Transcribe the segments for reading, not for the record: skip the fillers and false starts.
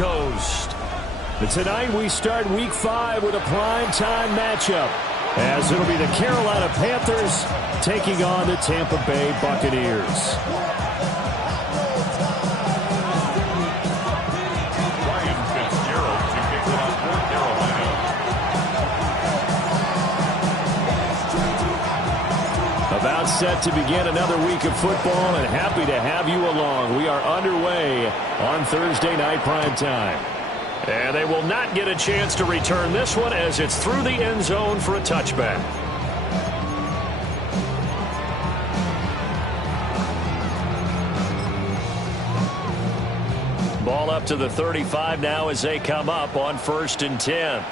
Coast. But tonight we start Week 5 with a primetime matchup, as it'll be the Carolina Panthers taking on the Tampa Bay Buccaneers. About set to begin another week of football, and happy to have you along. We are underway on Thursday night primetime. And they will not get a chance to return this one, as it's through the end zone for a touchback. Ball up to the 35 now as they come up on 1st and 10.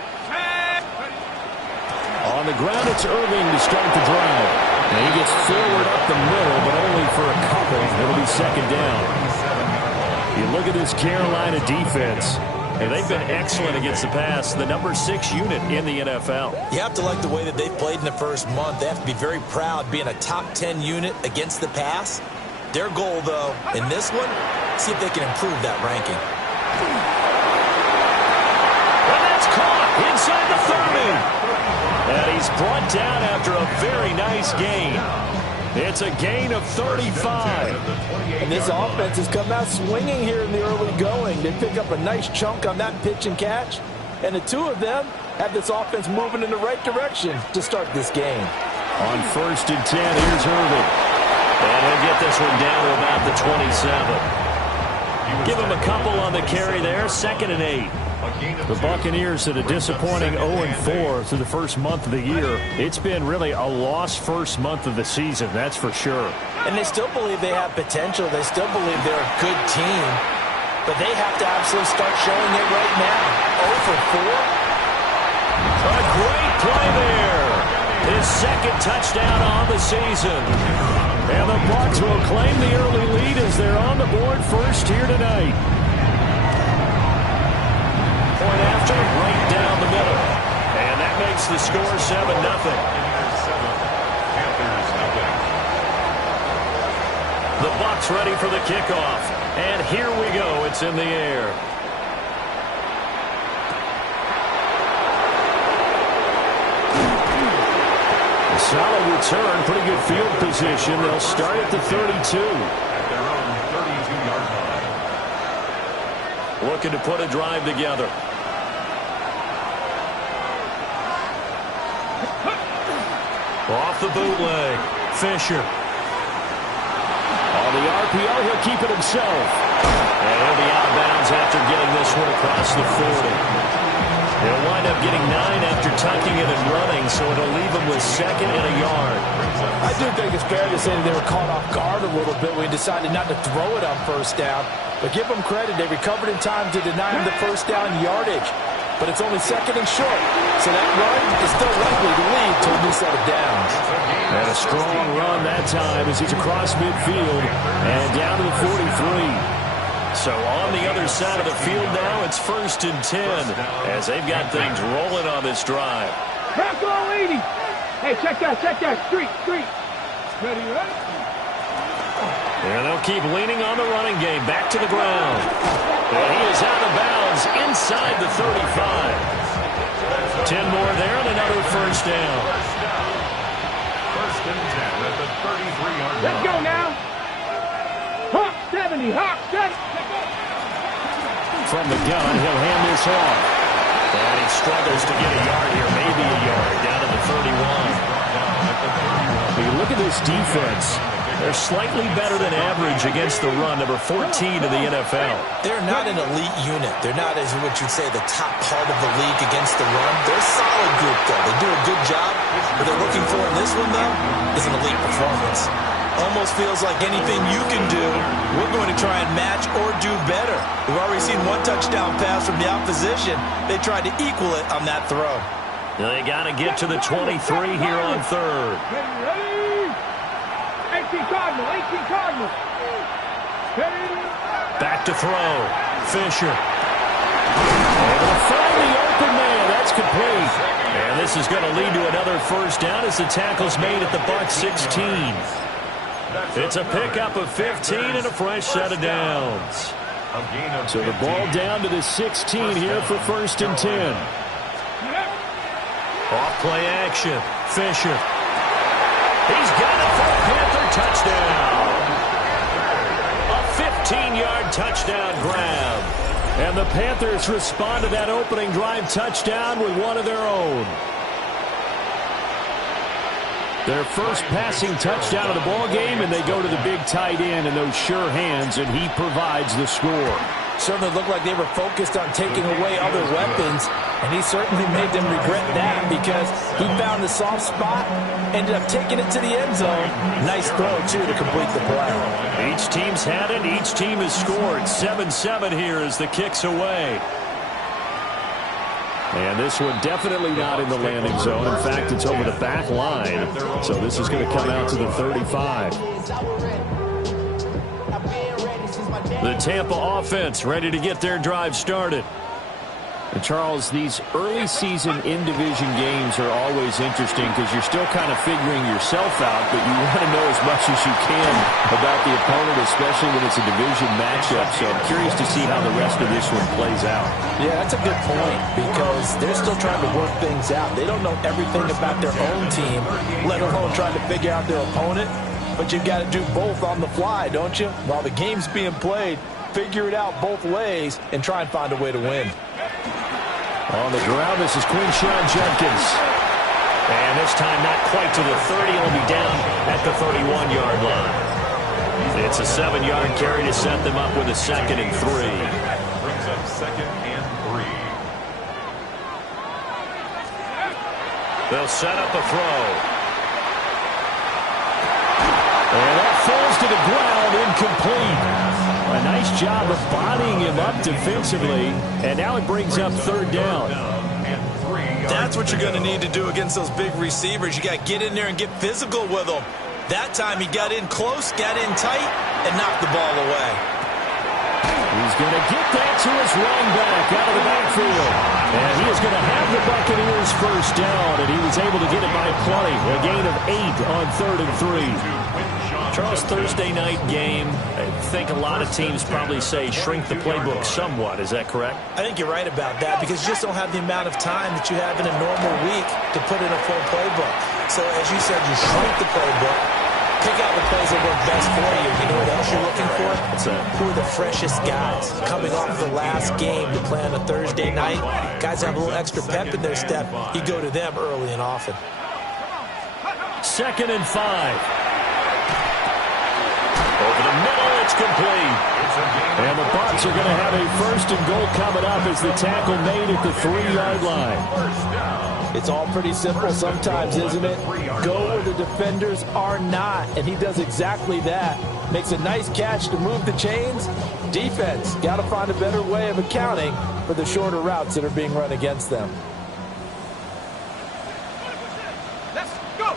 On the ground, it's Irving to start the drive. And he gets forward up the middle, but only for a couple. It'll be 2nd down. You look at this Carolina defense, and they've been excellent against the pass, the number 6 unit in the NFL. You have to like the way that they've played in the first month. They have to be very proud being a top 10 unit against the pass. Their goal, though, in this one, see if they can improve that ranking. And that's caught inside the 30. And he's brought down after a very nice gain. It's a gain of 35. And this offense has come out swinging here in the early going. They pick up a nice chunk on that pitch and catch. And the two of them have this offense moving in the right direction to start this game. On 1st and 10, here's Irving. And he'll get this one down to about the 27. Give him a couple on the carry there. 2nd and 8. The Buccaneers at a disappointing 0-4 through the first month of the year. It's been really a lost first month of the season, that's for sure. And they still believe they have potential. They still believe they're a good team. But they have to absolutely start showing it right now. 0-4. A great play there. His 2nd touchdown on the season. And the Bucs will claim the early lead as they're on the board first here tonight. Point after, right down the middle. And that makes the score 7-0. The Bucs ready for the kickoff. And here we go. It's in the air. A solid return, pretty good field position. They'll start at the 32. At their own 32-yard line. Looking to put a drive together. Off the bootleg, Fisher. On the RPO, he'll keep it himself. And he'll be out of bounds after getting this one across the 40. He'll wind up getting 9 after tucking it and running, so it'll leave him with 2nd and a yard. I do think it's fair to say that they were caught off guard a little bit when we decided not to throw it on 1st down. But give them credit, they recovered in time to deny him the 1st down yardage. But it's only 2nd and short, so that run is still likely to lead to a new set of downs. And a strong run that time as he's across midfield and down to the 43. So on the other side of the field now, it's 1st and 10 as they've got things rolling on this drive. Back on 80. Hey, check that. Street. Ready, right? And they'll keep leaning on the running game. Back to the ground. And he is out of bounds inside the 35. 10 more there and another 1st down. 1st and 10 at the 33-yard line. Let's go now. Hawk 70. From the gun, he'll hand this off. And he struggles to get a yard here. Maybe a yard down to the 31. When you look at this defense, they're slightly better than average against the run, number 14 in the NFL. They're not an elite unit. They're not, as what you'd say, the top part of the league against the run. They're a solid group, though. They do a good job. What they're looking for in this one, though, is an elite performance. Almost feels like anything you can do, we're going to try and match or do better. We've already seen one touchdown pass from the opposition. They tried to equal it on that throw. They got to get to the 23 here on 3rd. 18 Cardinals. Back to throw. Fisher. Able to find the open man. That's complete. And this is going to lead to another 1st down as the tackle's made at the Bucs 16. It's a pickup of 15 and a fresh set of downs. So the ball down to the 16 here for 1st and 10. Off play action. Fisher. He's got it for a Panther touchdown. A 15-yard touchdown grab. And the Panthers respond to that opening drive touchdown with one of their own. Their first passing touchdown of the ball game, and they go to the big tight end in those sure hands, and he provides the score. Certainly looked like they were focused on taking away other weapons, and he certainly made them regret that because he found the soft spot, ended up taking it to the end zone. Nice throw, too, to complete the play. Each team's had it. Each team has scored. 7-7 here as the kick's away. And this one definitely not in the landing zone. In fact, it's over the back line. So this is going to come out to the 35. The Tampa offense ready to get their drive started. And Charles, these early season in-division games are always interesting because you're still kind of figuring yourself out, but you want to know as much as you can about the opponent, especially when it's a division matchup. So I'm curious to see how the rest of this one plays out. Yeah, that's a good point because they're still trying to work things out. They don't know everything about their own team, let alone trying to figure out their opponent. But you've got to do both on the fly, don't you? While the game's being played, figure it out both ways and try and find a way to win. On the ground, this is Quinshon Judkins. And this time not quite to the 30. He'll be down at the 31-yard line. It's a 7-yard carry to set them up with a 2nd and 3. Brings up 2nd and 3. They'll set up a throw. And that falls to the ground, incomplete. A nice job of bodying him up defensively, and now it brings up 3rd down. That's what you're going to need to do against those big receivers. You got to get in there and get physical with them. That time he got in close, got in tight, and knocked the ball away. He's going to get that to his running back out of the backfield. And he is going to have the Buccaneers 1st down, and he was able to get it by plenty. A gain of 8 on 3rd and 3. Charles, Thursday night game, I think a lot of teams probably say shrink the playbook somewhat. Is that correct? I think you're right about that because you just don't have the amount of time that you have in a normal week to put in a full playbook. So as you said, you shrink the playbook, pick out the plays that work best for you. You know what else you're looking for? What's that? Who are the freshest guys coming off the last game to play on a Thursday night? Guys have a little extra pep in their step. You go to them early and often. 2nd and 5. Over the middle, it's complete. And the Bucs are going to have a 1st and goal coming up as the tackle made at the 3-yard line. It's all pretty simple sometimes, isn't it? Go where the defenders are not, and he does exactly that. Makes a nice catch to move the chains. Defense, got to find a better way of accounting for the shorter routes that are being run against them. Let's go.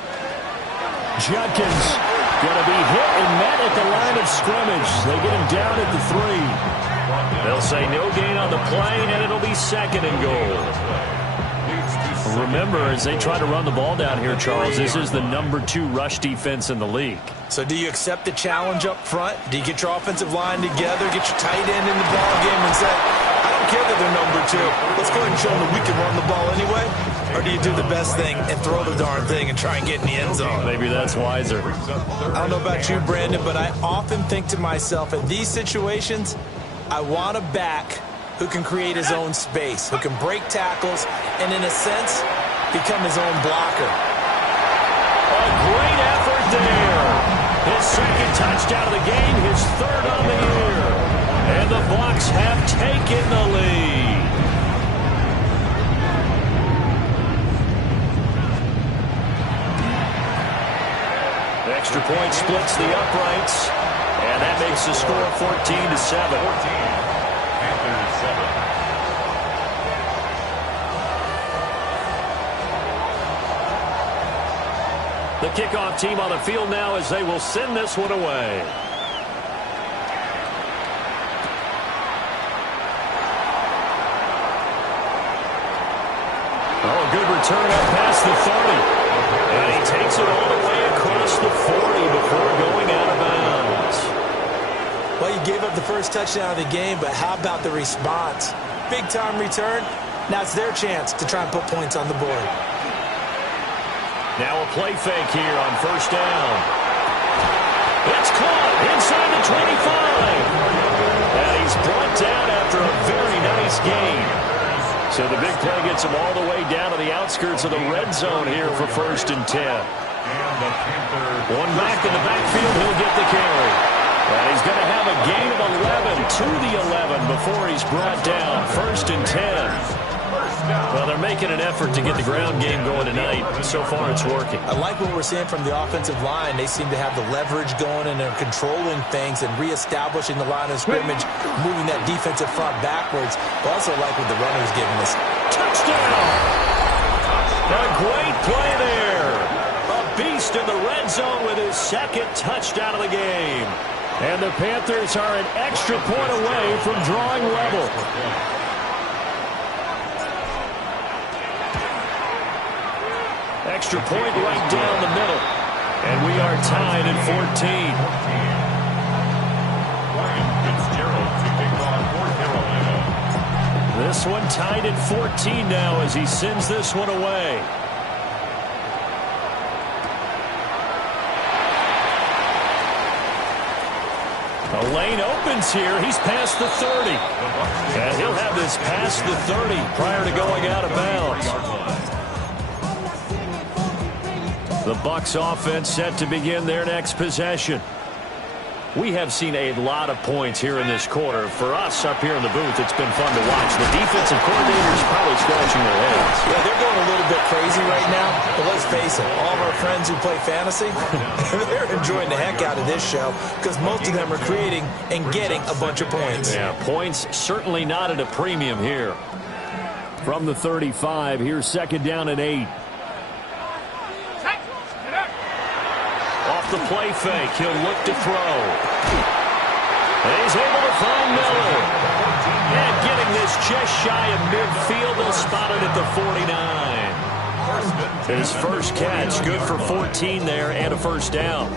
Judkins going to be hit and met at the line of scrimmage. They get him down at the 3. They'll say no gain on the play, and it'll be 2nd and goal. Remember, as they try to run the ball down here, Charles, this is the number 2 rush defense in the league. So do you accept the challenge up front? Do you get your offensive line together, get your tight end in the ball game and say, I don't care that they're number 2. Let's go ahead and show them that we can run the ball anyway? Or do you do the best thing and throw the darn thing and try and get in the end zone? Maybe that's wiser. I don't know about you, Brandon, but I often think to myself, in these situations, I want a back who can create his own space, who can break tackles, and in a sense, become his own blocker. A great effort there. His 2nd touchdown of the game, his 3rd on the year. And the Bucs have taken the lead. Extra point splits the uprights, and that makes the score 14-7. Panthers 7. The kickoff team on the field now as they will send this one away. Oh, good return up past the 30. And he takes it all the way across the 40 before going out of bounds. Well, you gave up the first touchdown of the game, but how about the response? Big-time return. Now it's their chance to try and put points on the board. Now a play fake here on first down. It's caught inside the 25. And he's brought down after a very nice gain. So the big play gets him all the way down to the outskirts of the red zone here for 1st and 10. One back in the backfield, he'll get the carry. And he's going to have a gain of 11 to the 11 before he's brought down. 1st and 10. Well, they're making an effort to get the ground game going tonight. So far, it's working. I like what we're seeing from the offensive line. They seem to have the leverage going, and they're controlling things and reestablishing the line of scrimmage, moving that defensive front backwards. But also like what the runner's giving us. Touchdown! A great play there. A beast in the red zone with his 2nd touchdown of the game. And the Panthers are an extra point away from drawing level. Extra point right down the middle. And we are tied at 14. This one tied at 14 now as he sends this one away. A lane opens here. He's past the 30. And he'll have this past the 30 prior to going out of bounds. The Bucs offense set to begin their next possession. We have seen a lot of points here in this quarter. For us up here in the booth, it's been fun to watch. The defensive coordinators probably scratching their heads. Yeah, they're going a little bit crazy right now. But let's face it, all of our friends who play fantasy, they're enjoying the heck out of this show because most of them are creating and getting a bunch of points. Yeah, points certainly not at a premium here. From the 35, here's 2nd down and 8. The play fake. He'll look to throw. And he's able to find Miller. And getting this just shy of midfield. They'll spot it at the 49. His first catch. Good for 14 there and a 1st down.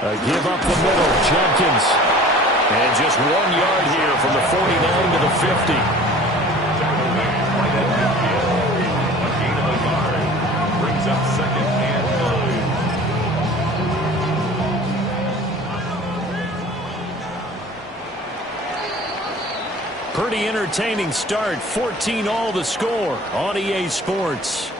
A give up the middle. Jenkins. And just 1 yard here from the 49 to the 50. Brings up 2nd and 9. Pretty entertaining start. 14 all the score on EA Sports.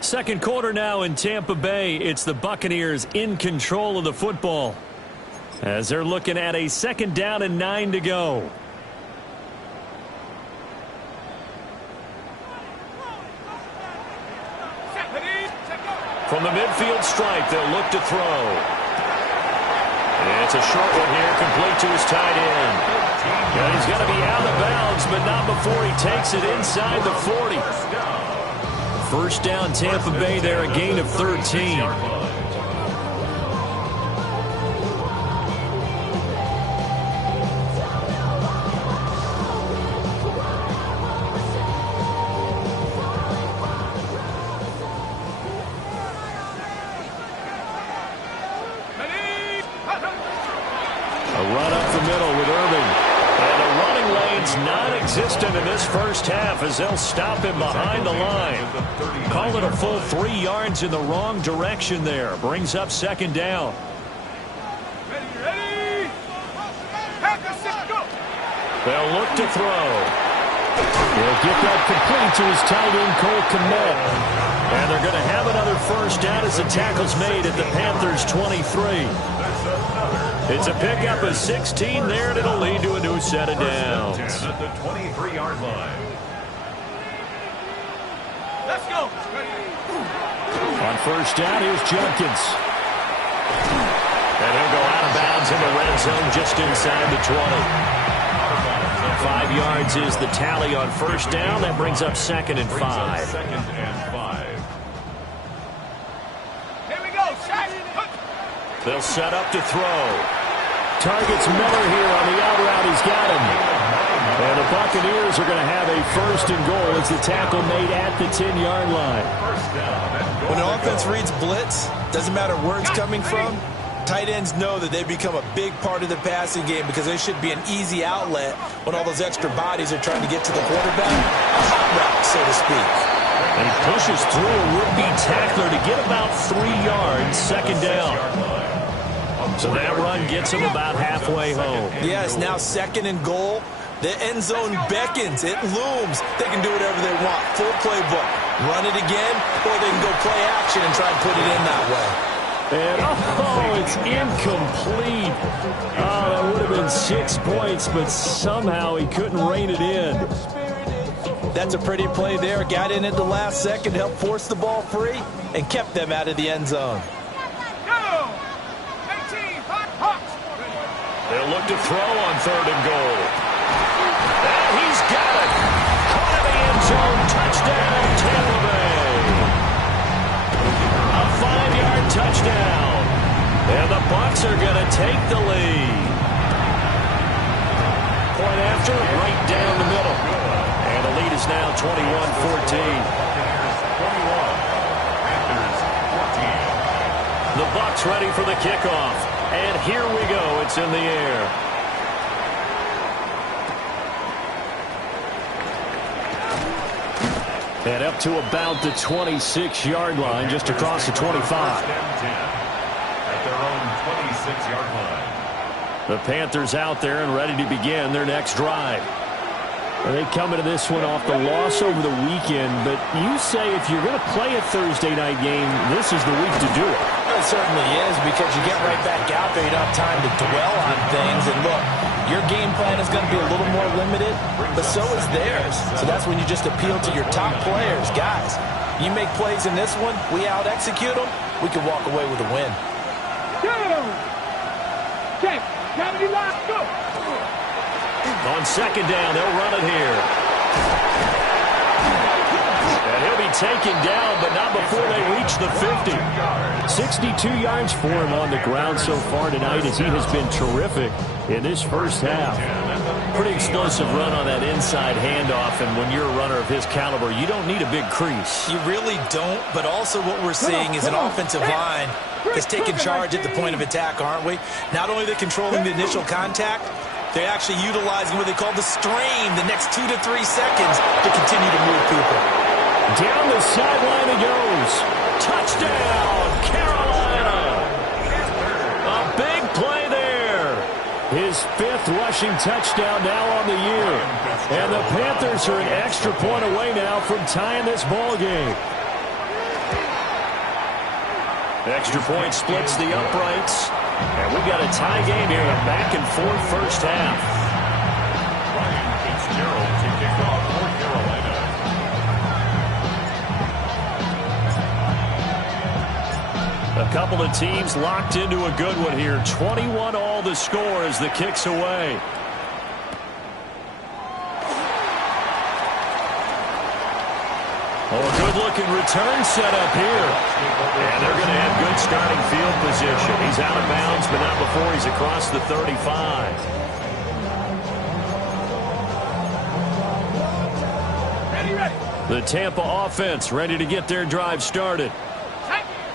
Second quarter now in Tampa Bay. It's the Buccaneers in control of the football as they're looking at a 2nd down and 9 to go. From the midfield stripe, they'll look to throw. And it's a short one here, complete to his tight end. And he's got to be out of bounds, but not before he takes it inside the 40. 1st down, Tampa Bay there, a gain of 13. A run up the middle with Irving. And a running lane's non-existent in this first half as they'll stop him behind the line. Call it a full 3 yards in the wrong direction there. Brings up 2nd down. Ready. They'll look to throw. He'll get that complete to his tight end, Cole Kmet. And they're going to have another 1st down as the tackle's made at the Panthers' 23. It's a pickup of 16 there, and it'll lead to a new set of downs. At the 23-yard line. Let's go. On 1st down, here's Jenkins. And he'll go out of bounds in the red zone just inside the 20. 5 yards is the tally on 1st down. That brings up 2nd and 5. 2nd and 5. Here we go. They'll set up to throw. Targets Miller here on the out route. He's got him. And the Buccaneers are going to have a 1st and goal as the tackle made at the 10-yard line. When an offense reads blitz, doesn't matter where it's coming from, tight ends know that they become a big part of the passing game because there should be an easy outlet when all those extra bodies are trying to get to the quarterback. A hot route, so to speak. And he pushes through a would-be tackler to get about 3 yards, 2nd down. So that run gets him about halfway home. Yes, now 2nd and goal. The end zone beckons. It looms. They can do whatever they want. Full playbook. Run it again, or they can go play action and try and put it in that way. And, it's incomplete. Oh, that would have been 6 points, but somehow he couldn't rein it in. That's a pretty play there. Got in at the last second, helped force the ball free, and kept them out of the end zone. They'll look to throw on 3rd and goal. And he's got it. Caught in the end zone. Touchdown, Tampa Bay. A 5-yard touchdown. And the Bucs are going to take the lead. Point after, right down the middle. And the lead is now 21-14. The Bucs ready for the kickoff. And here we go. It's in the air. And up to about the 26-yard line, just across the 25. At their own 26-yard line. The Panthers out there and ready to begin their next drive. And they come into this one off the loss over the weekend, but you say if you're going to play a Thursday night game, this is the week to do it. It certainly is, because you get right back out there. You don't have time to dwell on things. And look, your game plan is going to be a little more limited, but so is theirs. So that's when you just appeal to your top players. Guys, you make plays in this one, we out-execute them, we can walk away with a win. Check. Gravity lock. Go. On 2nd down, they'll run it here. And he'll be taken down, but not before they reach the 50. 62 yards for him on the ground so far tonight, as he has been terrific in this first half. Pretty explosive run on that inside handoff, and when you're a runner of his caliber, you don't need a big crease. You really don't, but also what we're seeing is an offensive line that's taking charge at the point of attack, aren't we? Not only are they controlling the initial contact, they're actually utilizing what they call the strain the next 2 to 3 seconds to continue to move people. Down the sideline he goes. Touchdown, Carolina. A big play there. His 5th rushing touchdown now on the year. And the Panthers are an extra point away now from tying this ball game. Extra point splits the uprights. And we've got a tie game here, a back-and-forth first half. Ryan Fitzgerald to kick off for Carolina. A couple of teams locked into a good one here. 21 all the score as the kick's away. Oh, a good-looking return set up here. And they're going to have good starting field position. He's out of bounds, but not before he's across the 35. The Tampa offense ready to get their drive started.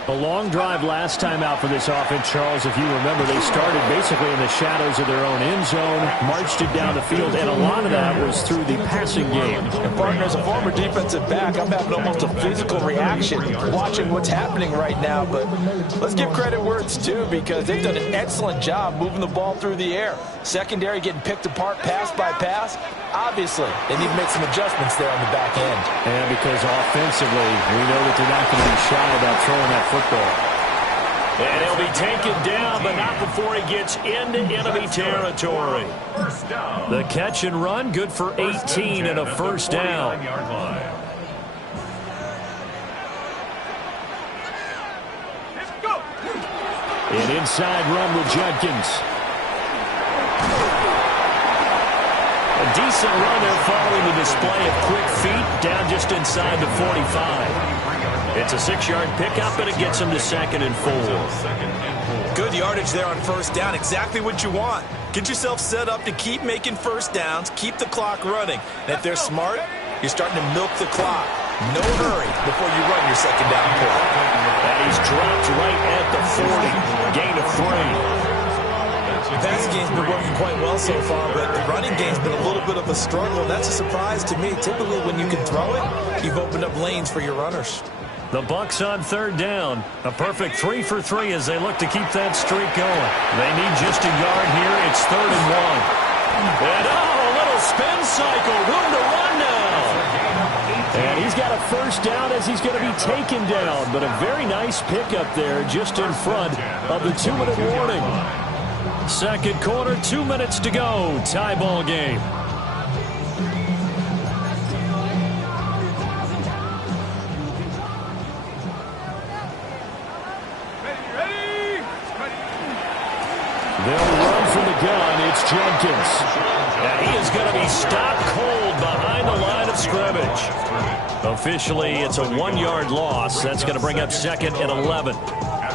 A long drive last time out for this offense, Charles. If you remember, they started basically in the shadows of their own end zone, marched it down the field, and a lot of that was through the passing game. And partner, as a former defensive back, I'm having almost a physical reaction watching what's happening right now. But let's give credit where it's due, because they've done an excellent job moving the ball through the air. Secondary getting picked apart pass by pass. Obviously, they need to make some adjustments there on the back end. And because offensively, we know that they're not going to be shy about throwing that football. And he'll be taken down, but not before he gets into enemy territory. The catch and run, good for 18 and a first down. An inside run with Judkins. A decent run there following the display of quick feet down just inside the 45. It's a 6-yard pickup, and it gets him to 2nd and 4. Good yardage there on first down. Exactly what you want. Get yourself set up to keep making first downs, keep the clock running. And if they're smart, you're starting to milk the clock. No hurry before you run your second down play. And he's dropped right at the 40. Gain of 3. The passing game's been working quite well so far, but the running game's been a little bit of a struggle. That's a surprise to me. Typically, when you can throw it, you've opened up lanes for your runners. The Bucs on 3rd down. A perfect 3 for 3 as they look to keep that streak going. They need just a yard here. It's 3rd and 1. And a little spin cycle. Room to run now. And he's got a first down as he's going to be taken down. But a very nice pickup there just in front of the 2-minute warning. Second quarter, 2 minutes to go. Tie ball game. They'll run from the gun. It's Jenkins. And he is going to be stopped cold behind the line of scrimmage. Officially, it's a 1-yard loss. That's going to bring up 2nd and 11.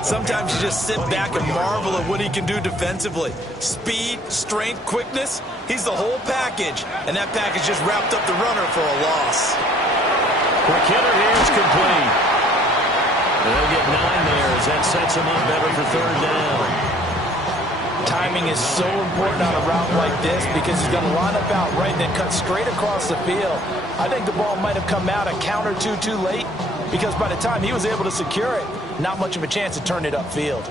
Sometimes you just sit back and marvel at what he can do defensively. Speed, strength, quickness. He's the whole package. And that package just wrapped up the runner for a loss. Quick hitter here is complete. They'll get 9 there as that sets him up better for 3rd down. Timing is so important on a route like this because he's going to line up out right and then cut straight across the field. I think the ball might have come out a count or two too late because by the time he was able to secure it, not much of a chance to turn it upfield.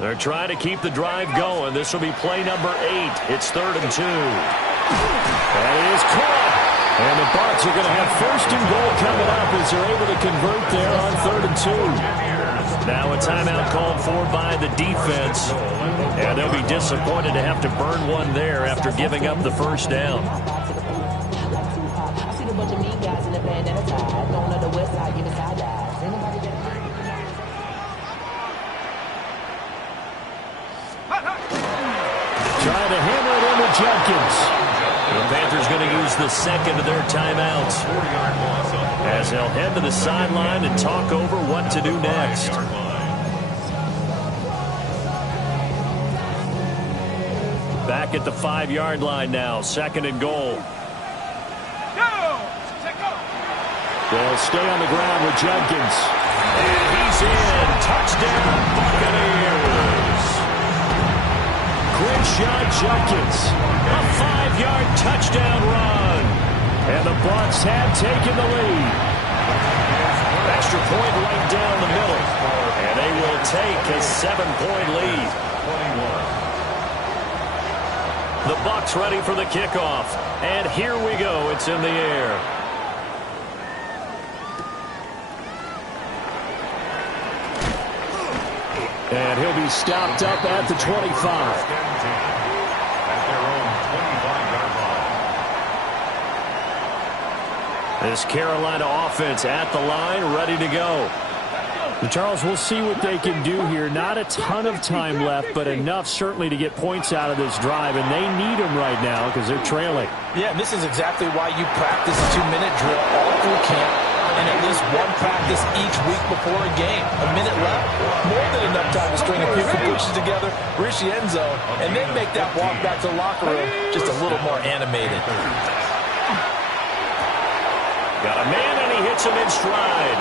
They're trying to keep the drive going. This will be play number 8. It's 3rd and 2. That is caught. And the Bucs are going to have 1st and goal coming up as they're able to convert there on 3rd and 2. Now a timeout called for by the defense. And they'll be disappointed to have to burn one there after giving up the first down. I see a bunch of mean guys in the band at a side. Going to the west side, giving side dives. Anybody get Trying to hammer it into Jenkins. The Panthers going to use the 2nd of their timeouts as they'll head to the sideline and talk over what to do next. Back at the 5-yard line now, 2nd and goal. They'll stay on the ground with Jenkins. And he's in. Touchdown, Buccaneers. Quinshon Judkins, a 5-yard touchdown run. And the Bucs have taken the lead. Extra point right down the middle. And they will take a 7-point lead. The Bucs ready for the kickoff. And here we go. It's in the air. And he'll be stopped up at the 25. This Carolina offense at the line, ready to go. And Charles, we'll see what they can do here. Not a ton of time left, but enough certainly to get points out of this drive, and they need them right now because they're trailing. Yeah, and this is exactly why you practice a 2-minute drill all through camp and at least one practice each week before a game. A minute left, more than enough time to string a few completions together, reach the end zone, and then make that walk back to the locker room just a little more animated. Got a man, and he hits him in stride.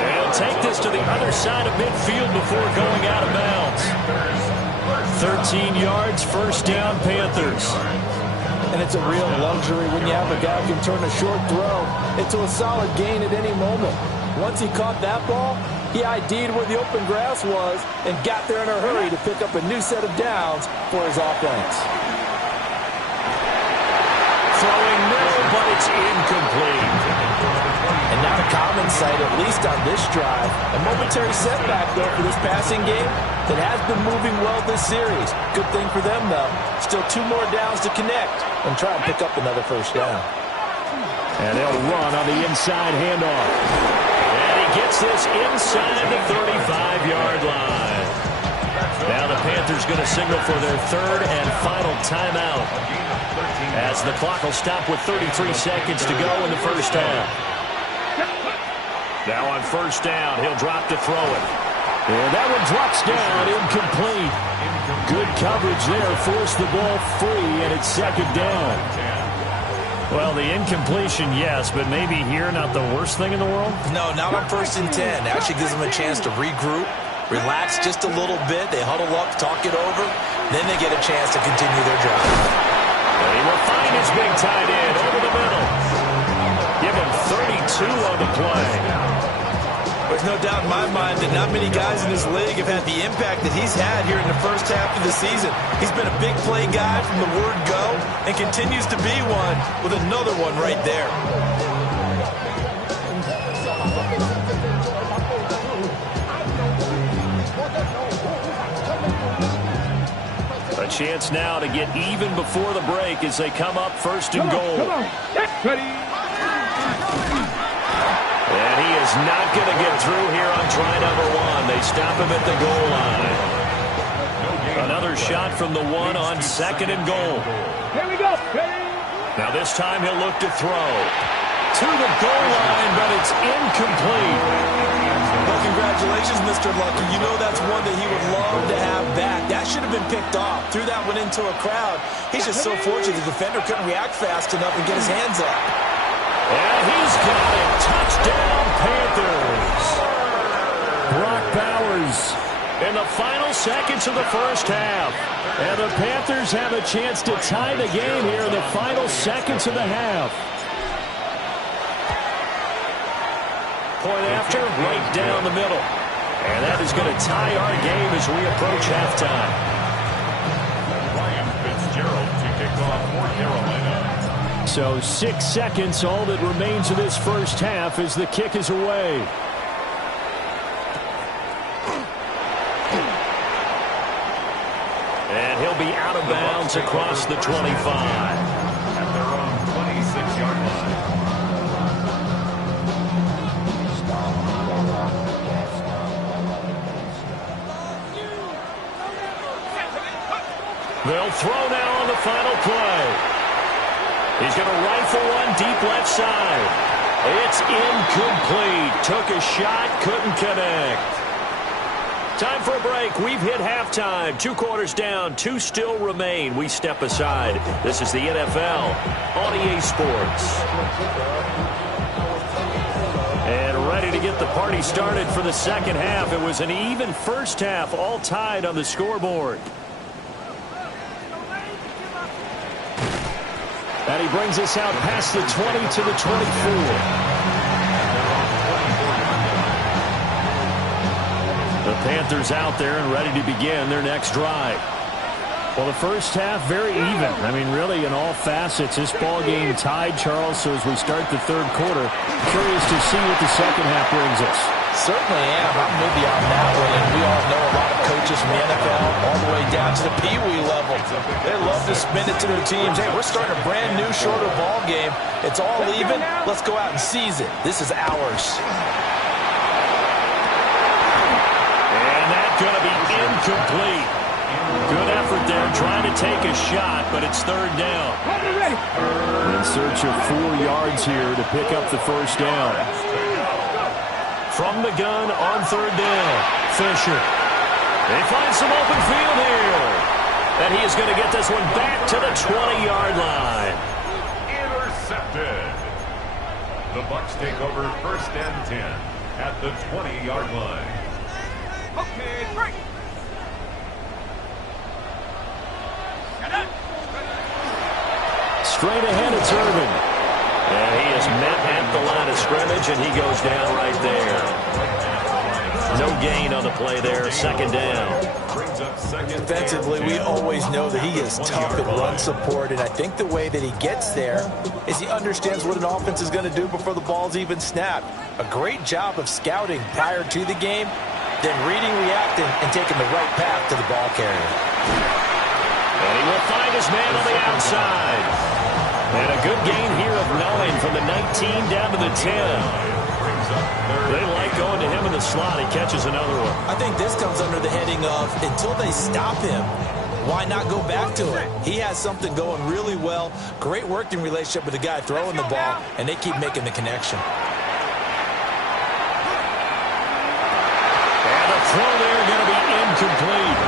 And he'll take this to the other side of midfield before going out of bounds. 13 yards, first down, Panthers. And it's a real luxury when you have a guy who can turn a short throw into a solid gain at any moment. Once he caught that ball, he ID'd where the open grass was and got there in a hurry to pick up a new set of downs for his offense. Throwing middle, but it's incomplete. And not a common sight, at least on this drive. A momentary setback, though, for this passing game that has been moving well this series. Good thing for them, though. Still 2 more downs to connect and try and pick up another first down. And they'll run on the inside handoff. And he gets this inside the 35-yard line. Now the Panthers going to signal for their 3rd and final timeout, as the clock will stop with 33 seconds to go in the first half. Now on first down, he'll drop to throw it. And that one drops down, incomplete. Good coverage there, forced the ball free, and it's second down. Well, the incompletion, yes, but maybe here not the worst thing in the world? No, not on 1st and 10. Actually gives them a chance to regroup, relax just a little bit. They huddle up, talk it over. Then they get a chance to continue their drive. And he will find his big tight end over the middle. Give him 32 on the play. There's no doubt in my mind that not many guys in this league have had the impact that he's had here in the first half of the season. He's been a big play guy from the word go and continues to be one with another one right there. A chance now to get even before the break as they come up first and goal. Come on. Ready. And he is not going to get through here on try number 1. They stop him at the goal line. Another shot from the 1 on second and goal. Here we go. Ready. Now this time he'll look to throw. To the goal line, but it's incomplete. Well, congratulations, Mr. Lucky. You know that's one that he would love to have back. That should have been picked off. Threw that one into a crowd. He's just so fortunate the defender couldn't react fast enough and get his hands up. And he's got it. Touchdown, Panthers. Brock Bowers In the final seconds of the first half. And the Panthers have a chance to tie the game here in the final seconds of the half. Point after, right down the middle. And that is going to tie our game as we approach halftime. Ryan Fitzgerald to kick off for Carolina. So 6 seconds, all that remains of this first half as the kick is away. And he'll be out of bounds across the 25. At their own 26-yard line. They'll throw now on the final play. He's going to rifle one deep left side. It's incomplete. Took a shot, couldn't connect. Time for a break. We've hit halftime. 2 quarters down, 2 still remain. We step aside. This is the NFL on EA Sports. And ready to get the party started for the second half. It was an even first half, all tied on the scoreboard. And he brings us out past the 20 to the 24. The Panthers out there and ready to begin their next drive. Well, the first half, very even. I mean, really, in all facets, this ball game tied, Charles. So as we start the third quarter, curious to see what the second half brings us. Certainly am. I'm with you on that one. And we all know a lot of coaches from the NFL all the way down to the Pee-wee level. They love to spin it to their teams. Hey, we're starting a brand new, shorter ball game. It's all even. Let's go out and seize it. This is ours. And that's going to be incomplete. Good effort there, trying to take a shot, but it's third down. In search of 4 yards here to pick up the first down. From the gun on third down, Fisher. They find some open field here. And he is going to get this one back to the 20-yard line. Intercepted. The Bucs take over first and 10 at the 20-yard line. Okay, break. Straight ahead, it's Irvin. And he is met at the line of scrimmage, and he goes down right there. No gain on the play there, second down. Defensively, we always know that he is tough at run support, and I think the way that he gets there is he understands what an offense is going to do before the ball's even snapped. A great job of scouting prior to the game, then reading, reacting, and taking the right path to the ball carrier. And he will find his man on the outside. And a good gain here of 9 from the 19 down to the 10. They like going to him in the slot. He catches another one. I think this comes under the heading of until they stop him, why not go back to him? He has something going really well. Great working relationship with the guy throwing the ball, and they keep making the connection. throw there going to be incomplete.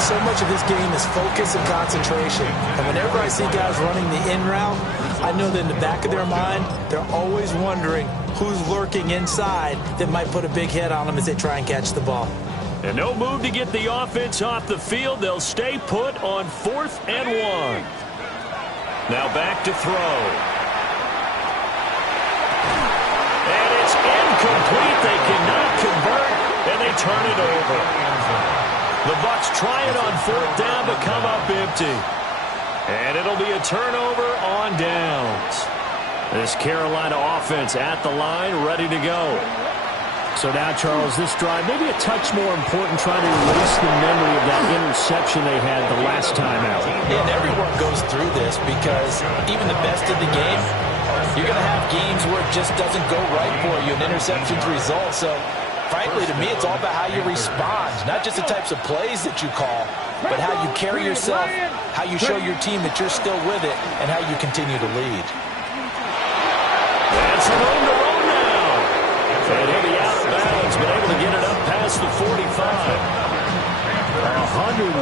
So much of this game is focus and concentration. And whenever I see guys running the in route, I know that in the back of their mind, they're always wondering who's lurking inside that might put a big hit on them as they try and catch the ball. And no move to get the offense off the field. They'll stay put on 4th and 1. Now back to throw. And it's incomplete. They cannot convert, and they turn it over. The Bucs try it on 4th down to come up empty. And it'll be a turnover on downs. This Carolina offense at the line, ready to go. So now, Charles, this drive, maybe a touch more important, trying to erase the memory of that interception they had the last time out. Yeah, and everyone goes through this because even the best of the game, you're going to have games where it just doesn't go right for you, and interceptions result. So, frankly, to me, it's all about how you respond, not just the types of plays that you call, but how you carry yourself, how you show your team that you're still with it, and how you continue to lead. That's some room to roll now. And he'll be out of bounds, but able to get it up past the 45.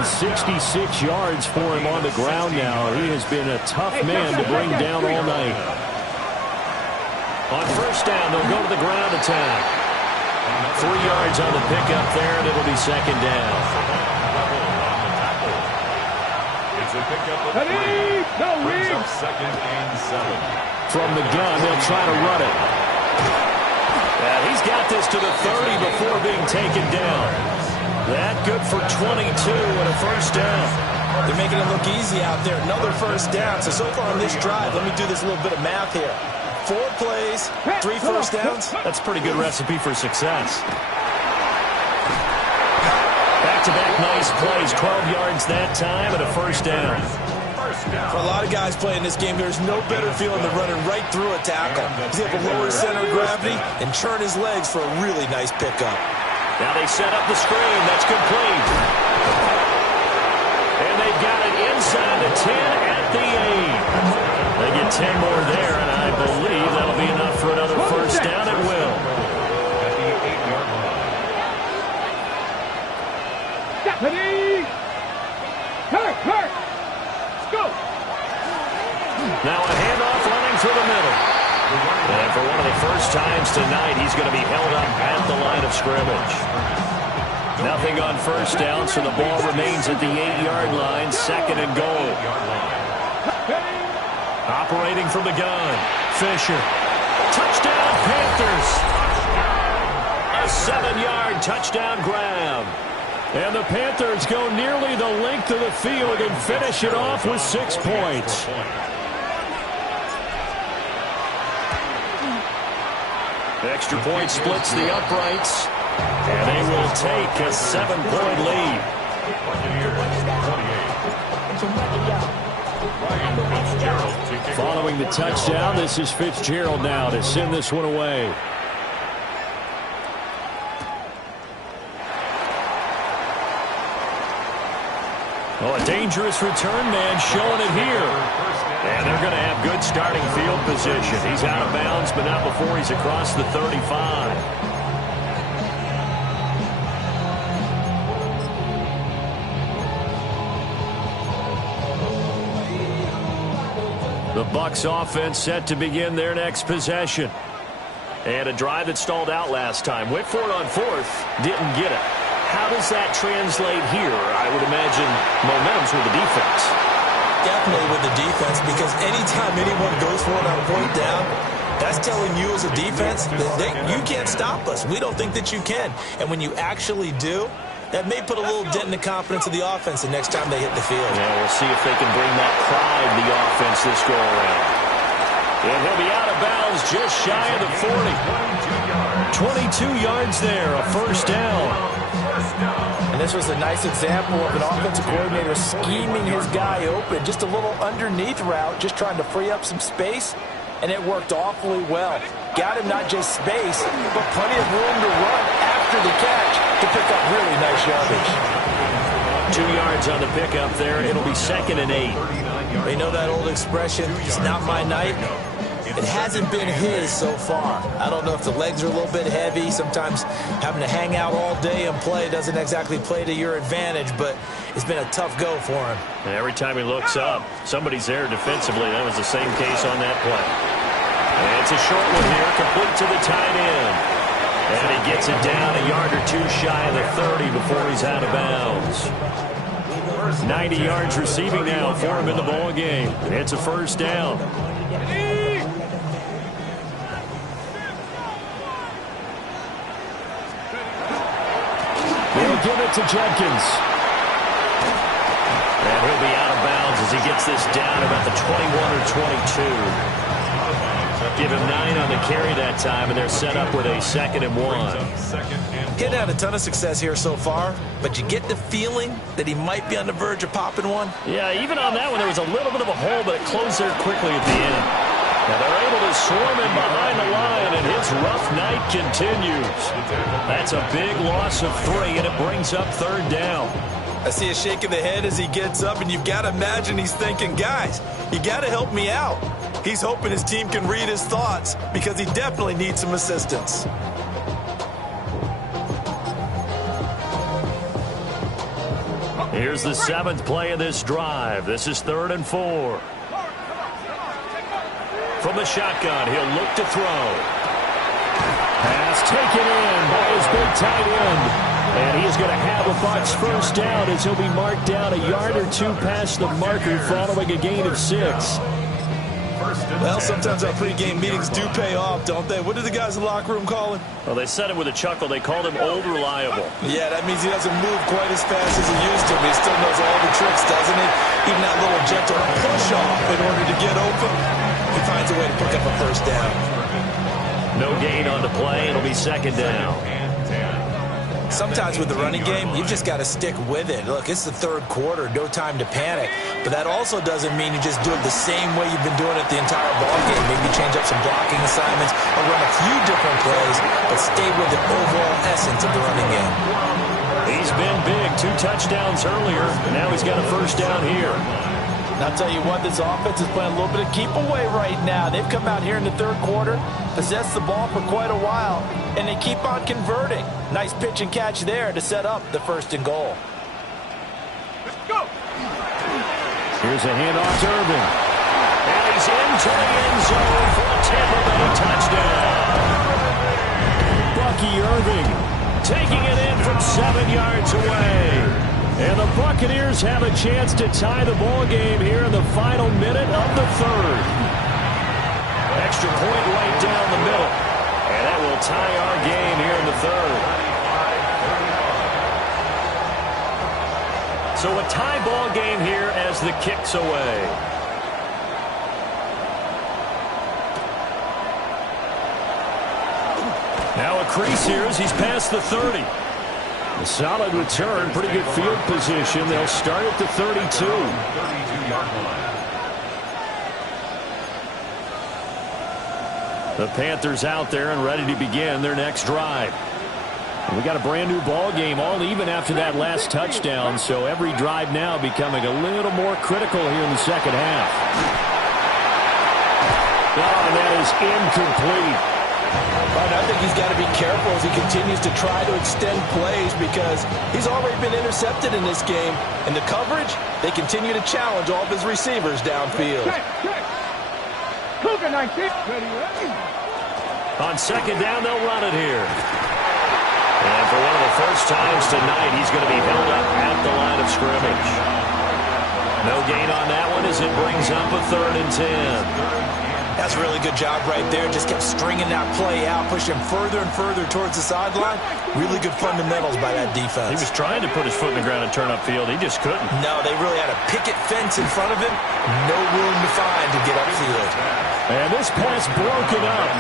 166 yards for him on the ground now. He has been a tough man to bring down all night. On 1st down, they'll go to the ground attack. 3 yards on the pickup there, and it'll be 2nd down. It's a pickup of 3. Brings up 2nd and 7. From the gun, they'll try to run it. And he's got this to the 30 before being taken down. That good for 22 and a 1st down. They're making it look easy out there. Another 1st down. So far on this drive, let me do this little bit of math here. 4 plays, 3 1st downs. That's a pretty good recipe for success. Back-to-back nice plays, 12 yards that time and a 1st down. For a lot of guys playing this game, there's no better feeling than running right through a tackle. He's able to lower his center of gravity and turn his legs for a really nice pickup. Now they set up the screen. That's complete. And they've got it inside the 10 at the 8. They get 10 more there, and I believe that'll be enough for another 1st down. It will. At the 8-yard line. Now a handoff running through the middle. And for one of the first times tonight, he's going to be held up at the line of scrimmage. Nothing on 1st down, so the ball remains at the 8-yard line, 2nd and goal. Operating from the gun, Fisher. Touchdown, Panthers. A 7-yard touchdown grab. And the Panthers go nearly the length of the field and finish it off with 6 points. Extra point splits the uprights, and they will take a 7-point lead. Following the touchdown, this is Fitzgerald now to send this one away. Oh, a dangerous return man showing it here. And they're going to have good starting field position. He's out of bounds, but not before he's across the 35. The Bucs offense set to begin their next possession. And a drive that stalled out last time. Went for it on 4th, didn't get it. How does that translate here? I would imagine momentum's with the defense. Definitely with the defense, because anytime anyone goes for it on 4th down, that's telling you as a defense that you can't stop us. We don't think that you can. And when you actually do, that may put a little dent in the confidence of the offense the next time they hit the field. Yeah, we'll see if they can bring that pride to the offense this go-around. And he'll be out of bounds just shy of the 40. 22 yards there, a 1st down. And this was a nice example of an offensive coordinator scheming his guy open. Just a little underneath route, just trying to free up some space, and it worked awfully well. Got him not just space, but plenty of room to run after the catch to pick up really nice yardage. 2 yards on the pickup there. It'll be 2nd and 8. They know that old expression, it's not my night. It hasn't been his so far. I don't know if the legs are a little bit heavy. Sometimes having to hang out all day and play doesn't exactly play to your advantage, but it's been a tough go for him. And every time he looks up, somebody's there defensively. That was the same case on that play. And it's a short one here, complete to the tight end. And he gets it down a yard or two shy of the 30 before he's out of bounds. 90 yards receiving now for him in the ball game. It's a first down. They'll give it to Jenkins. And he'll be out of bounds as he gets this down about the 21 or 22. Give him 9 on the carry that time, and they're set up with a 2nd and 1. Getting had a ton of success here so far, but you get the feeling that he might be on the verge of popping one. Yeah, even on that one, there was a little bit of a hole, but it closed there quickly at the end. Now they're able to swarm him behind the line, and his rough night continues. That's a big loss of 3, and it brings up 3rd down. I see a shake of the head as he gets up, and you've got to imagine he's thinking, guys, you got to help me out. He's hoping his team can read his thoughts because he definitely needs some assistance. Here's the 7th play of this drive. This is 3rd and 4. From the shotgun, he'll look to throw. Pass taken in by his big tight end. And he is going to have a Bucs first down as he'll be marked down a yard or 2 past the marker following a gain of 6. Well, sometimes our pregame meetings do pay off, don't they? What do the guys in the locker room call him? Well, they said it with a chuckle. They called him Old Reliable. Yeah, that means he doesn't move quite as fast as he used to, but he still knows all the tricks, doesn't he? Even that little gentle push-off in order to get open. He finds a way to pick up a first down. No gain on the play. It'll be 2nd down. Sometimes with the running game, you've just got to stick with it. Look, it's the 3rd quarter, no time to panic. But that also doesn't mean you just do it the same way you've been doing it the entire ball game. Maybe change up some blocking assignments or run a few different plays, but stay with the overall essence of the running game. He's been big. 2 touchdowns earlier. Now he's got a first down here. And I'll tell you what, this offense is playing a little bit of keep away right now. They've come out here in the 3rd quarter, possessed the ball for quite a while, and they keep on converting. Nice pitch and catch there to set up the 1st and goal. Let's go. Here's a handoff to Irvin. And he's into the end zone for a Tampa Bay touchdown. Bucky Irving Taking it in from 7 yards away. And the Buccaneers have a chance to tie the ball game here in the final minute of the 3rd. Extra point right down the middle. And that will tie our game here in the 3rd. So a tie ball game here as the kick's away. Now a crease here as he's past the 30. A solid return, pretty good field position. They'll start at the 32. 32-yard line. The Panthers out there and ready to begin their next drive. And we got a brand new ball game, all even after that last touchdown. So every drive now becoming a little more critical here in the 2nd half. Oh, and that is incomplete. But I think he's got to be careful as he continues to try to extend plays because he's already been intercepted in this game. And the coverage, they continue to challenge all of his receivers downfield. On 2nd down, they'll run it here. And for one of the first times tonight, he's going to be held up at the line of scrimmage. No gain on that one as it brings up a 3rd and 10. That's a really good job right there. Just kept stringing that play out, pushing further and further towards the sideline. Really good fundamentals by that defense. He was trying to put his foot in the ground and turn upfield. He just couldn't. No, they really had a picket fence in front of him. No room to find to get upfield. And this pass broken up.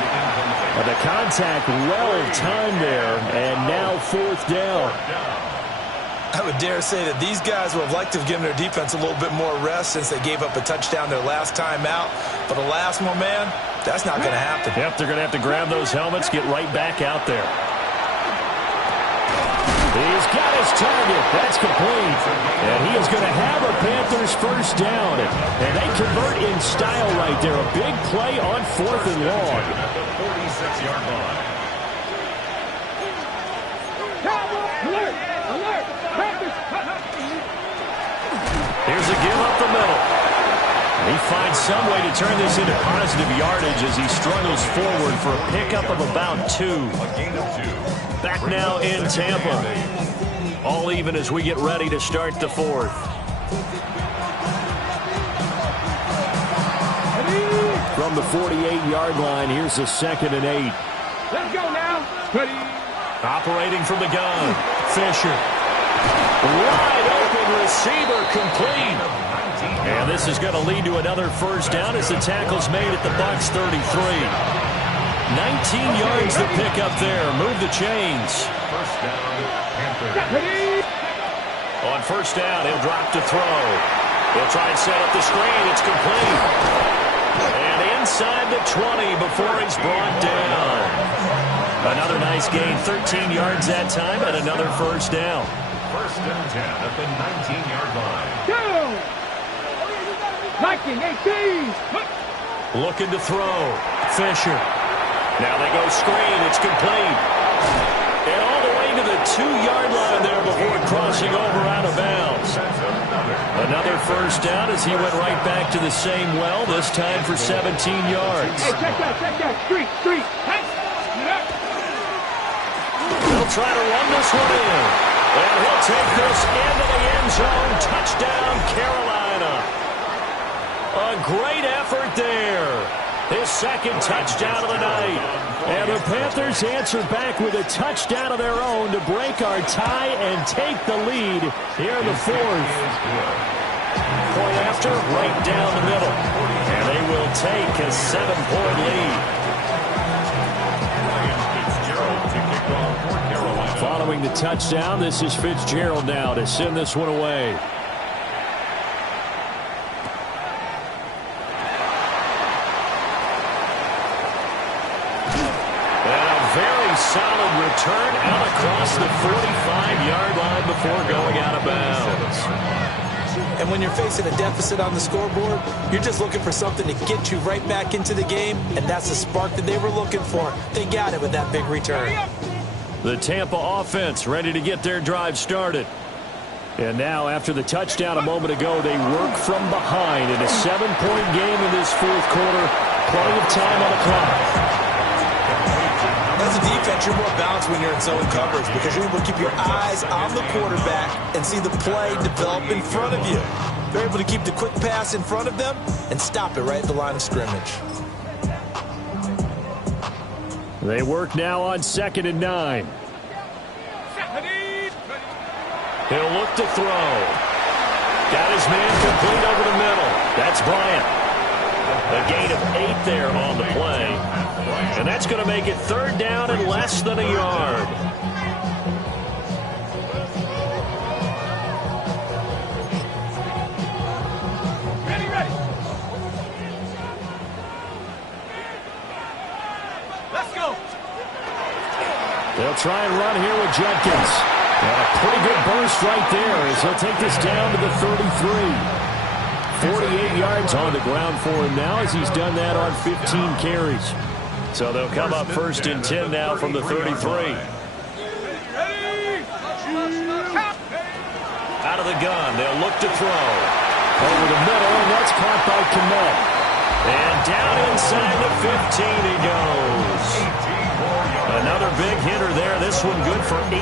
And the contact well timed there. And now 4th down. I would dare say that these guys would have liked to have given their defense a little bit more rest since they gave up a touchdown their last time out. But alas, my man, that's not going to happen. Yep, they're going to have to grab those helmets, get right back out there. He's got his target. That's complete. And he is going to have a Panthers first down. And they convert in style right there. A big play on 4th and long. At the 46-yard line. Here's a give up the middle. He finds some way to turn this into positive yardage as he struggles forward for a pickup of about 2. A gain of 2. Back now in Tampa. All even as we get ready to start the 4th. From the 48-yard line, here's a 2nd and 8. Let's go now. Ready. Operating from the gun. Fisher. Wide open receiver complete. And this is going to lead to another first down as the tackle's made at the Bucs 33. 19 yards to pick up there. Move the chains. First down, Panthers. On first down, he'll drop to throw. He'll try and set up the screen. It's complete. And inside the 20 before he's brought down. Another nice gain. 13 yards that time and another first down. First and 10 at the 19-yard line. Go. 19, 18. Looking to throw. Fisher. Now they go screen. It's complete. And all the way to the 2-yard line there before crossing over out of bounds. Another first down as he went right back to the same well, this time for 17 yards. Hey, check that. Street. They'll try to run this one in. And he'll take this into the end zone. Touchdown, Carolina. A great effort there. His second touchdown of the night. And the Panthers answer back with a touchdown of their own to break our tie and take the lead here in the 4th. Point after, right down the middle. And they will take a 7-point lead. Following the touchdown, this is Fitzgerald now to send this one away. Solid return out across the 45-yard line before going out of bounds. And when you're facing a deficit on the scoreboard, you're just looking for something to get you right back into the game, and that's the spark that they were looking for. They got it with that big return. The Tampa offense ready to get their drive started. And now, after the touchdown a moment ago, they work from behind in a 7-point game in this 4th quarter. Plenty of time on the clock. As a defense, you're more balanced when you're in zone coverage because you're able to keep your eyes on the quarterback and see the play develop in front of you. They're able to keep the quick pass in front of them and stop it right at the line of scrimmage. They work now on 2nd and 9. He'll look to throw. Got his man complete over the middle. That's Bryant. A gain of 8 there on the play. And that's going to make it 3rd down and less than a yard. Ready. Let's go. They'll try and run here with Jenkins. And a pretty good burst right there as he'll take this down to the 33. 48 yards on the ground for him now as he's done that on 15 carries. So they'll come up 1st and 10 now from the 33. Out of the gun, they'll look to throw. Over the middle, and that's caught by Kmet. And down inside the 15 he goes. Another big hitter there. This one good for 18.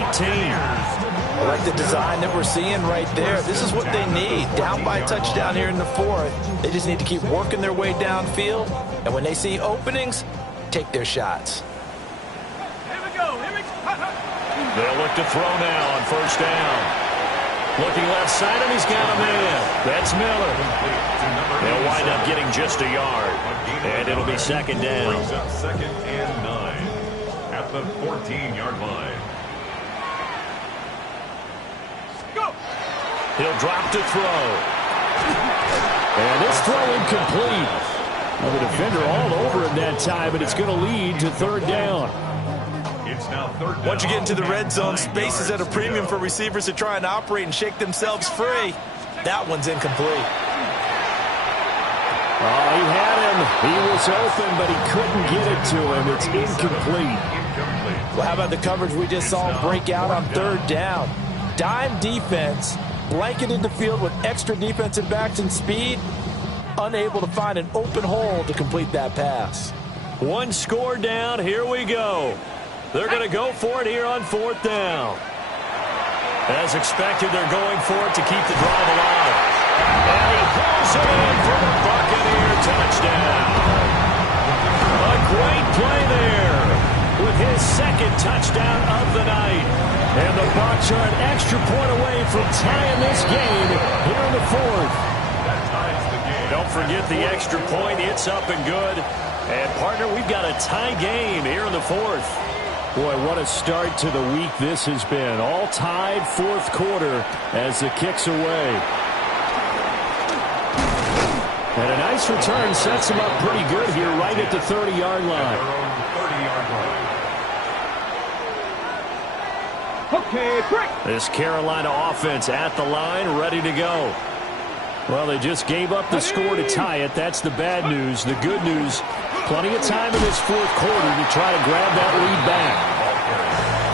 I like the design that we're seeing right there. This is what they need. Down by a touchdown here in the 4th. They just need to keep working their way downfield. And when they see openings, take their shots. Here we go. They'll look to throw now on first down. Looking left side, and he's got a man. That's Miller. They'll wind up getting just a yard. And it'll be 2nd down. Brings up 2nd and 9 at the 14-yard line. Go. He'll drop to throw. And this throw incomplete. Well, the defender all over him that time, and it's going to lead to 3rd down. It's Once you get into the red zone, space is at a premium for receivers to try and operate and shake themselves free. That one's incomplete. Oh, he had him. He was open, but he couldn't get it to him. It's incomplete. Well, how about the coverage we just saw him break out on third down? Dime defense, blanketed the field with extra defensive backs and speed, unable to find an open hole to complete that pass. One score down. Here we go. They're going to go for it here on fourth down. As expected, they're going for it to keep the drive alive. And he pulls it in for the Buccaneer touchdown. A great play there with his second touchdown of the night. And the Bucs are an extra point away from tying this game here in the fourth. Don't forget the extra point. It's up and good. And, partner, we've got a tie game here in the fourth. Boy, what a start to the week this has been. All tied fourth quarter as the kick's away. And a nice return sets him up pretty good here right at the 30-yard line. Okay, break. This Carolina offense at the line, ready to go. Well, they just gave up the score to tie it. That's the bad news. The good news, plenty of time in this fourth quarter to try to grab that lead back.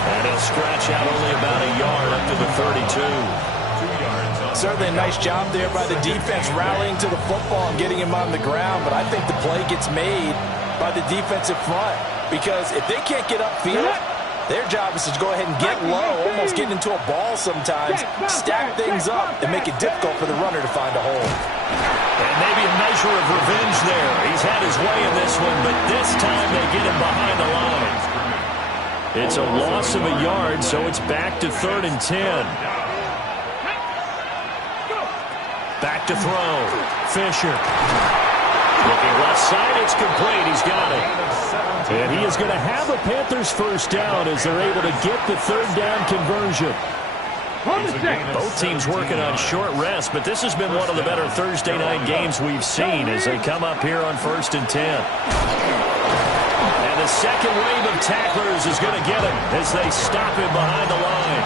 And he'll scratch out only about a yard up to the 32. Certainly a nice job there by the defense rallying to the football and getting him on the ground, but I think the play gets made by the defensive front because if they can't get upfield, their job is to go ahead and get low, almost get into a ball sometimes, stack things up, and make it difficult for the runner to find a hole. And maybe a measure of revenge there. He's had his way in this one, but this time they get him behind the line. It's a loss of a yard, so it's back to 3rd and 10. Back to throw. Fisher. Looking left side, it's complete. He's got it. And he is going to have a Panthers first down as they're able to get the third down conversion. Both teams working on short rest, but this has been one of the better Thursday night games we've seen as they come up here on 1st and 10. And the second wave of tacklers is going to get him as they stop him behind the line.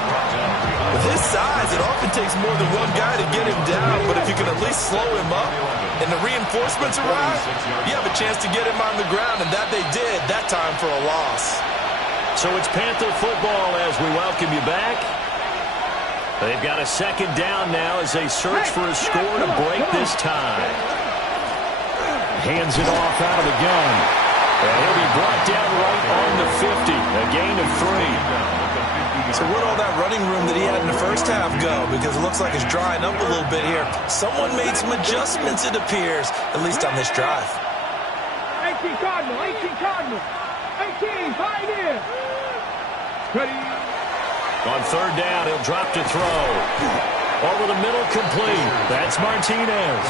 With his size, it often takes more than one guy to get him down, but if you can at least slow him up and the reinforcements arrive, you have a chance to get him on the ground, and that they did, that time for a loss. So it's Panther football as we welcome you back. They've got a second down now as they search for a score to break this tie. Hands it off out of the gun. And he'll be brought down right on the 50, a gain of 3. So where'd all that running room that he had in the first half go? Because it looks like it's drying up a little bit here. Someone made some adjustments, it appears, at least on this drive. 18 Cardinal, 18 Cardinal. 18, pioneer. Ready. On third down, he'll drop to throw. Over the middle, complete. That's Martinez.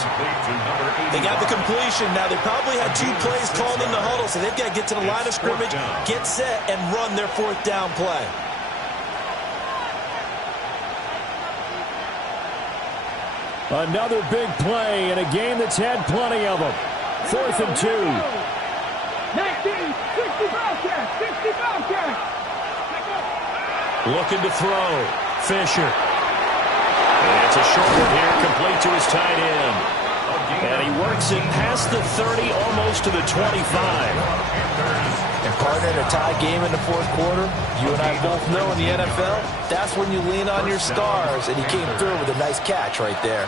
They got the completion. Now, they probably had 2 plays called in the huddle, so they've got to get to the line of scrimmage, get set, and run their fourth down play. Another big play in a game that's had plenty of them. 4th and 2. 19, 60 Bobcat, 60 Bobcat. Looking to throw. Fisher. And it's a short one here, complete to his tight end. And he works it past the 30, almost to the 25. And partner, in a tie game in the fourth quarter, you and I both know in the NFL, that's when you lean on your stars, and he came through with a nice catch right there.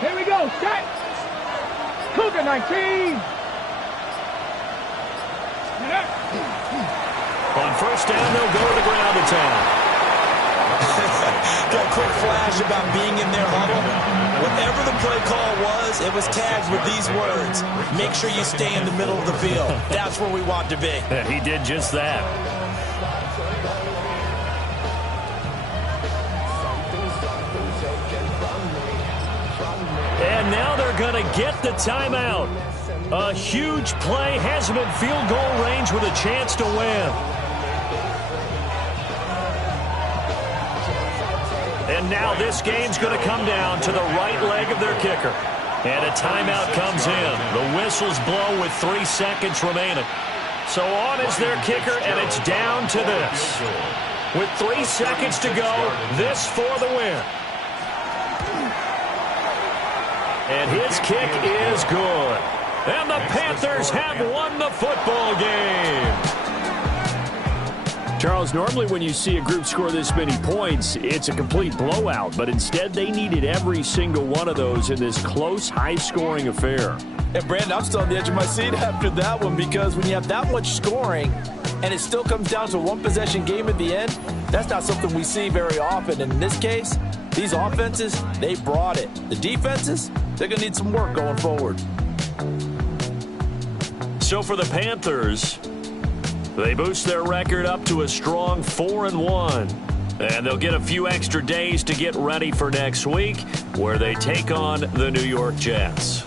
Here we go, set. Cougar 19. On first down, they'll go to the ground attack. Got a quick flash about being in their huddle. Whatever the play call was, it was tagged with these words. Make sure you stay in the middle of the field. That's where we want to be. And he did just that. And now they're going to get the timeout. A huge play has him in field goal range with a chance to win. And now this game's going to come down to the right leg of their kicker. And a timeout comes in. The whistles blow with 3 seconds remaining. So on is their kicker, and it's down to this. With 3 seconds to go, this for the win. And his kick is good. And the Panthers have won the football game. Charles, normally when you see a group score this many points, it's a complete blowout. But instead, they needed every single one of those in this close, high-scoring affair. And, Brandon, I'm still on the edge of my seat after that one because when you have that much scoring and it still comes down to a one-possession game at the end, that's not something we see very often. And in this case, these offenses, they brought it. The defenses, they're going to need some work going forward. So for the Panthers, they boost their record up to a strong 4-1. And they'll get a few extra days to get ready for next week, where they take on the New York Jets.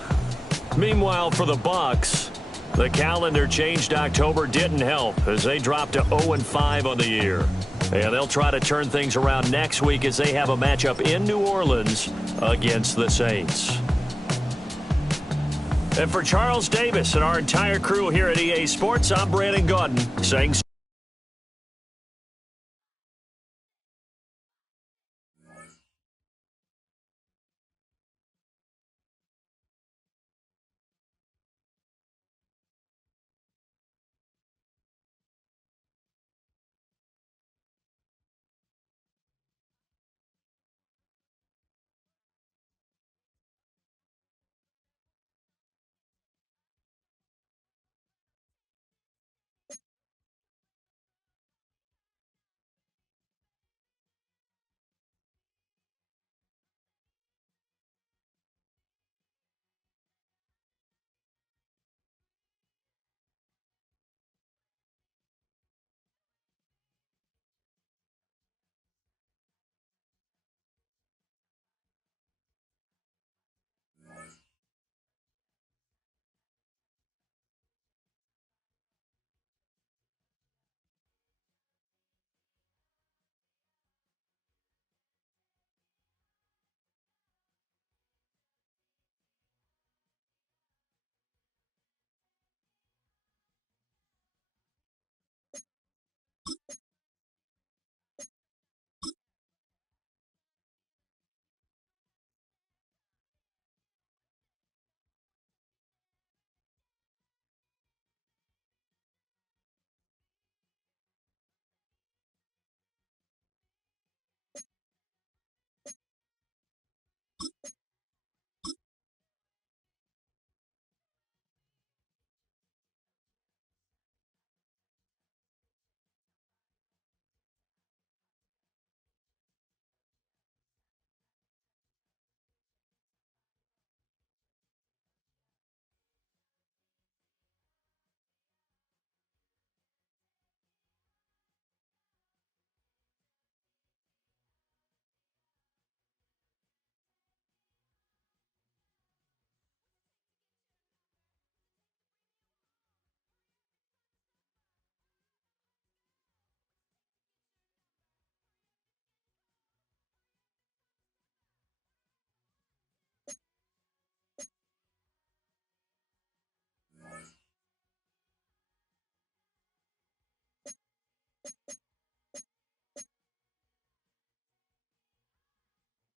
Meanwhile, for the Bucs, the calendar change to October didn't help as they dropped to 0-5 on the year. And they'll try to turn things around next week as they have a matchup in New Orleans against the Saints. And for Charles Davis and our entire crew here at EA Sports, I'm Brandon Gaudin saying